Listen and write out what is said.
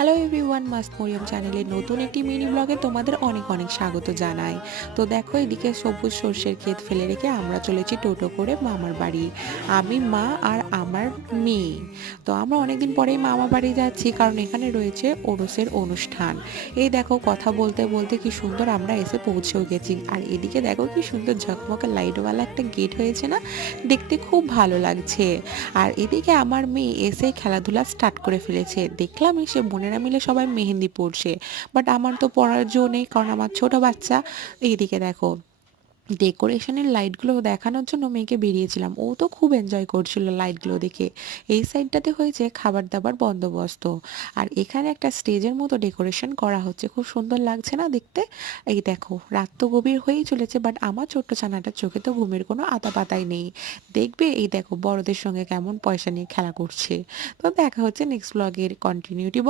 Hello everyone, must Mariam চ্যানেলের নতুন একটি মিনি ব্লগে তোমাদের অনেক অনেক স্বাগত জানাই। তো দেখো, এদিকে সবুজ সর্ষের ক্ষেত ফেলে রেখে আমরা চলেছি টোটো করে মামার বাড়ি। আমি, মা আর আমার মেয়ে। তো আমরা অনেকদিন পরেই মামা বাড়ি যাচ্ছি, কারণ এখানে রয়েছে ওরসের অনুষ্ঠান। এই দেখো, কথা বলতে বলতে কি সুন্দর আমরা এসে পৌঁছেও গেছি। আর এদিকে দেখো কি সুন্দর ঝকমকে লাইটওয়ালা একটা গেট হয়েছে না, দেখতে খুব ভালো লাগছে। আর এদিকে আমার মেয়ে এসেই খেলাধুলা স্টার্ট করে ফেলেছে। দেখলাম সে বোনেরা মিলে সবাই মেহেন্দি পড়ছে, বাট আমার তো পড়ার জো নেই, কারণ আমার ছোট বাচ্চা। এইদিকে দেখো, ডেকোরেশনের লাইটগুলো দেখানোর জন্য মেয়েকে বেরিয়েছিলাম, ও তো খুব এনজয় করছিল লাইটগুলো দেখে। এই সাইডটাতে হয়েছে খাবার দাবার বন্দোবস্ত, আর এখানে একটা স্টেজের মতো ডেকোরেশন করা হচ্ছে, খুব সুন্দর লাগছে না দেখতে। এই দেখো, রাত তো গভীর হয়েই চলেছে, বাট আমার ছোট্ট ছানাটার চোখে তো ঘুমের কোনো আতা পাতাই নেই। দেখবে, এই দেখো বড়দের সঙ্গে কেমন পয়সা নিয়ে খেলা করছে। তো দেখা হচ্ছে নেক্সট ব্লগের কন্টিনিউটি।